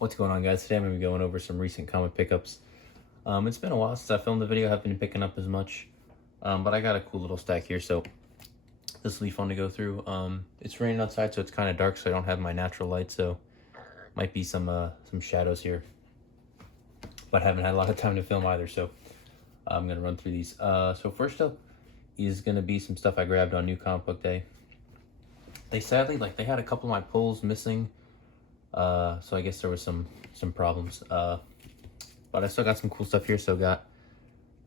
What's going on, guys? Today I'm going to be going over some recent comic pickups. It's been a while since I filmed the video. I haven't been picking up as much, but I got a cool little stack here, so this will be fun to go through. It's raining outside, so it's kind of dark, so I don't have my natural light, so might be some shadows here, but I haven't had a lot of time to film either, so I'm going to run through these. So first up is going to be some stuff I grabbed on New Comic Book Day. They sadly, they had a couple of my pulls missing, so I guess there was some problems. But I still got some cool stuff here. So got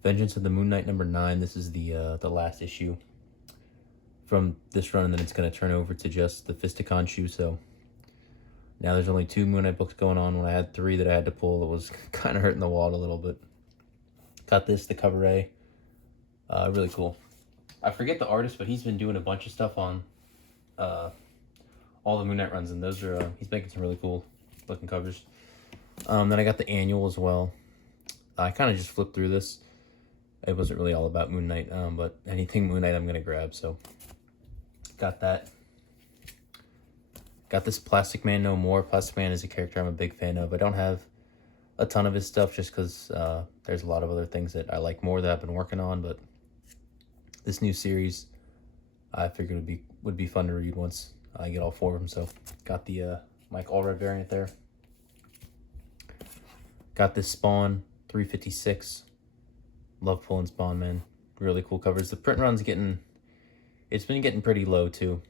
Vengeance of the Moon Knight #9. This is the last issue from this run, and then it's going to turn over to just the Fisticon shoe. So now there's only 2 Moon Knight books going on. When I had 3 that I had to pull, it was kind of hurting the wallet a little bit. Got this, the cover A. Really cool. I forget the artist, but he's been doing a bunch of stuff on all the Moon Knight runs, and those are he's making some really cool looking covers. Then I got the annual as well. I kind of just flipped through this. It wasn't really all about Moon Knight, but anything Moon Knight I'm gonna grab, so got that. Got this Plastic Man No More. Plastic Man is a character I'm a big fan of. I don't have a ton of his stuff just because there's a lot of other things that I like more that I've been working on, but this new series I figured would be fun to read once I get all 4 of them. So got the Mike Allred variant there. Got this Spawn 356. Love pulling Spawn, man. Really cool covers. The print run's it's been getting pretty low too.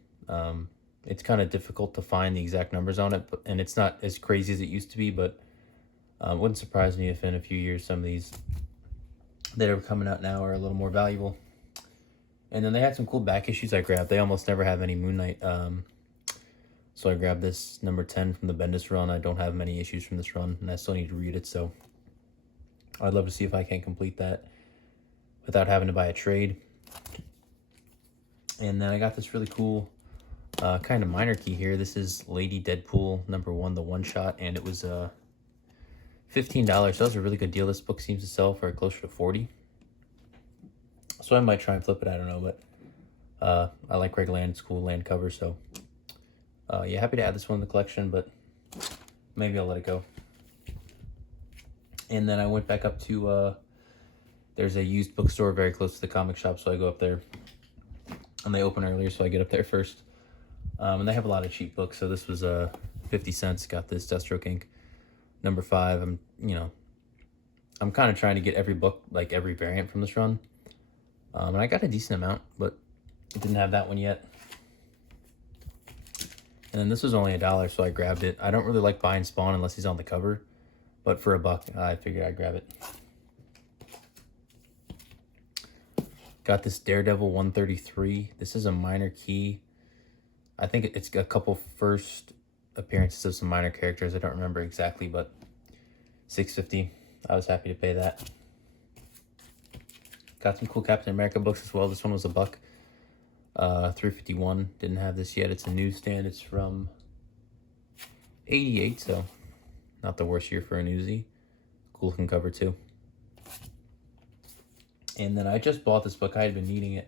It's kind of difficult to find the exact numbers on it, and it's not as crazy as it used to be, but wouldn't surprise me if in a few years some of these that are coming out now are a little more valuable. And then they had some cool back issues I grabbed. They almost never have any Moon Knight. So I grabbed this #10 from the Bendis run. I don't have many issues from this run, and I still need to read it, so I'd love to see if I can complete that without having to buy a trade. And then I got this really cool kind of minor key here. This is Lady Deadpool #1, the one-shot, and it was $15. So that was a really good deal. This book seems to sell for closer to $40. So I might try and flip it, I don't know, but I like Greg Land's cool land cover, so yeah, happy to add this one in the collection, but maybe I'll let it go. And then I went back up to, there's a used bookstore very close to the comic shop, so I go up there, and they open earlier, so I get up there first. And they have a lot of cheap books, so this was 50 cents. Got this Deathstroke Inc. #5. I'm kind of trying to get every book, like every variant from this run. And I got a decent amount, but I didn't have that one yet. And then this was only $1, so I grabbed it. I don't really like buying Spawn unless he's on the cover, but for $1, I figured I'd grab it. Got this Daredevil 133. This is a minor key. I think it's a couple first appearances of some minor characters. I don't remember exactly, but $6.50. I was happy to pay that. Got some cool Captain America books as well. This one was $1. $3.51. Didn't have this yet. It's a newsstand. It's from '88, so not the worst year for a newsie. Cool looking cover too. And then I just bought this book. I had been needing it,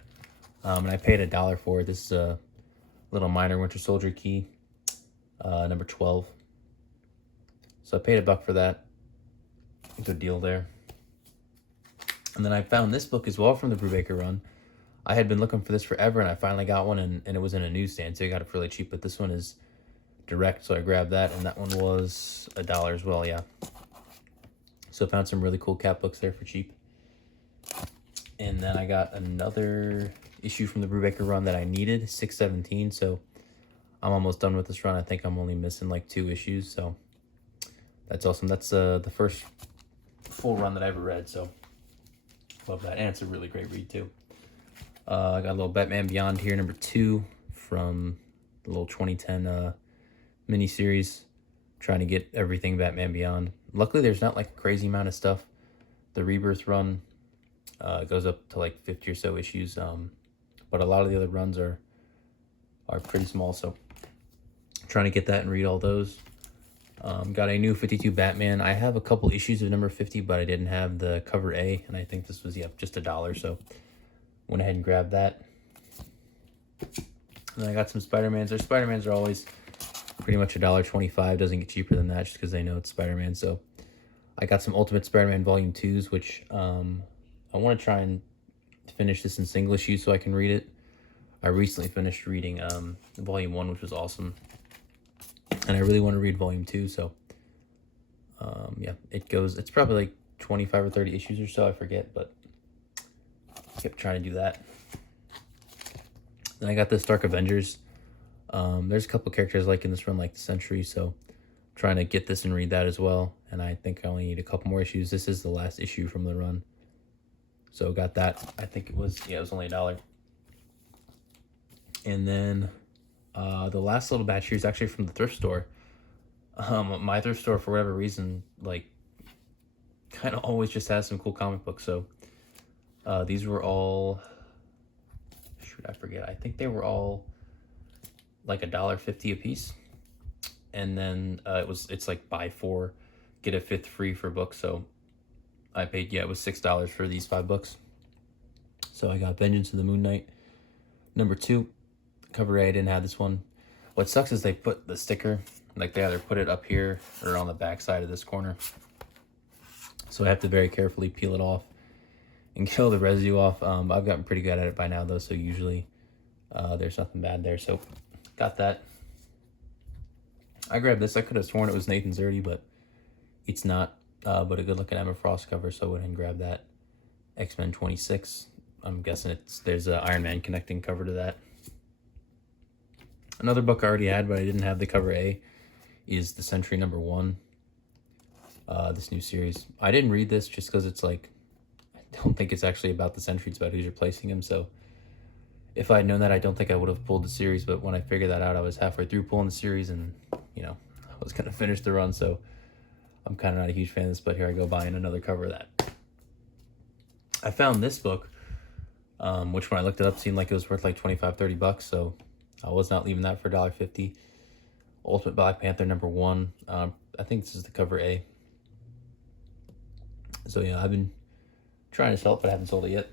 and I paid $1 for it. This is a little minor Winter Soldier key, #12. So I paid $1 for that. Good deal there. And then I found this book as well from the Brubaker run. I had been looking for this forever, and I finally got one, and it was in a newsstand, so I got it for really cheap. But this one is direct, so I grabbed that, and that one was $1 as well, yeah. So I found some really cool Cap books there for cheap. And then I got another issue from the Brubaker run that I needed, 617, so I'm almost done with this run. I think I'm only missing like 2 issues, so that's awesome. That's the first full run that I ever read, so love that. And it's a really great read too. I got a little Batman Beyond here, #2 from the little 2010 miniseries. Trying to get everything Batman Beyond. Luckily, there's not like a crazy amount of stuff. The Rebirth run goes up to like 50 or so issues, but a lot of the other runs are pretty small, so trying to get that and read all those. Got a new 52 Batman. I have a couple issues of #50, but I didn't have the cover A, and I think this was, yeah, just $1, so went ahead and grabbed that. And then I got some Spider-Mans. Our Spider-Mans are always pretty much $1.25. Doesn't get cheaper than that just because they know it's Spider-Man. So I got some Ultimate Spider-Man Volume 2s, which I want to try and finish this in single issue so I can read it. I recently finished reading Volume 1, which was awesome. And I really want to read Volume 2, so yeah, it's probably like 25 or 30 issues or so, I forget, but I kept trying to do that. Then I got this Dark Avengers. There's a couple characters like in this run, like the Sentry, so I'm trying to get this and read that as well. And I think I only need a couple more issues. This is the last issue from the run. So got that. I think it was only $1. And then the last little batch here is actually from the thrift store. My thrift store, for whatever reason, like, kind of always just has some cool comic books. So these were all, shoot, I forget. I think they were all like $1.50 a piece. And then it's like buy 4, get a 5th free for books. So I paid, it was $6 for these 5 books. So I got Vengeance of the Moon Knight, number 2. Cover A, I didn't have this one. What sucks is they put the sticker, like they either put it up here or on the back side of this corner. So I have to very carefully peel it off and kill the residue off. I've gotten pretty good at it by now though, so usually there's nothing bad there. So got that. I grabbed this. I could have sworn it was Nathan Zerdy, but it's not. But a good looking Emma Frost cover, so I went ahead and grabbed that. X-Men 26. I'm guessing there's an Iron Man connecting cover to that. Another book I already had, but I didn't have the cover A, is The Sentry number 1. This new series. I didn't read this just because it's like, I don't think it's actually about the Sentry, it's about who's replacing him. So if I had known that, I don't think I would have pulled the series. But when I figured that out, I was halfway through pulling the series, and I was gonna finish the run. So I'm kind of not a huge fan of this, but here I go buying another cover of that. I found this book, which when I looked it up seemed like it was worth like $25-30. So I was not leaving that for $1.50. Ultimate Black Panther number 1. I think this is the cover A. So yeah, I've been trying to sell it, but I haven't sold it yet.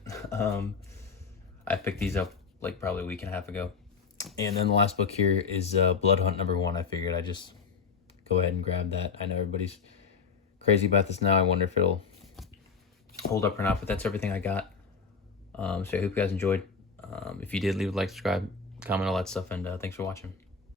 I picked these up like probably a week and a half ago. And then the last book here is Blood Hunt number 1. I figured I'd just go ahead and grab that. I know everybody's crazy about this now. I wonder if it'll hold up or not, but that's everything I got. So I hope you guys enjoyed. If you did, leave a like, subscribe, comment, all that stuff, and thanks for watching.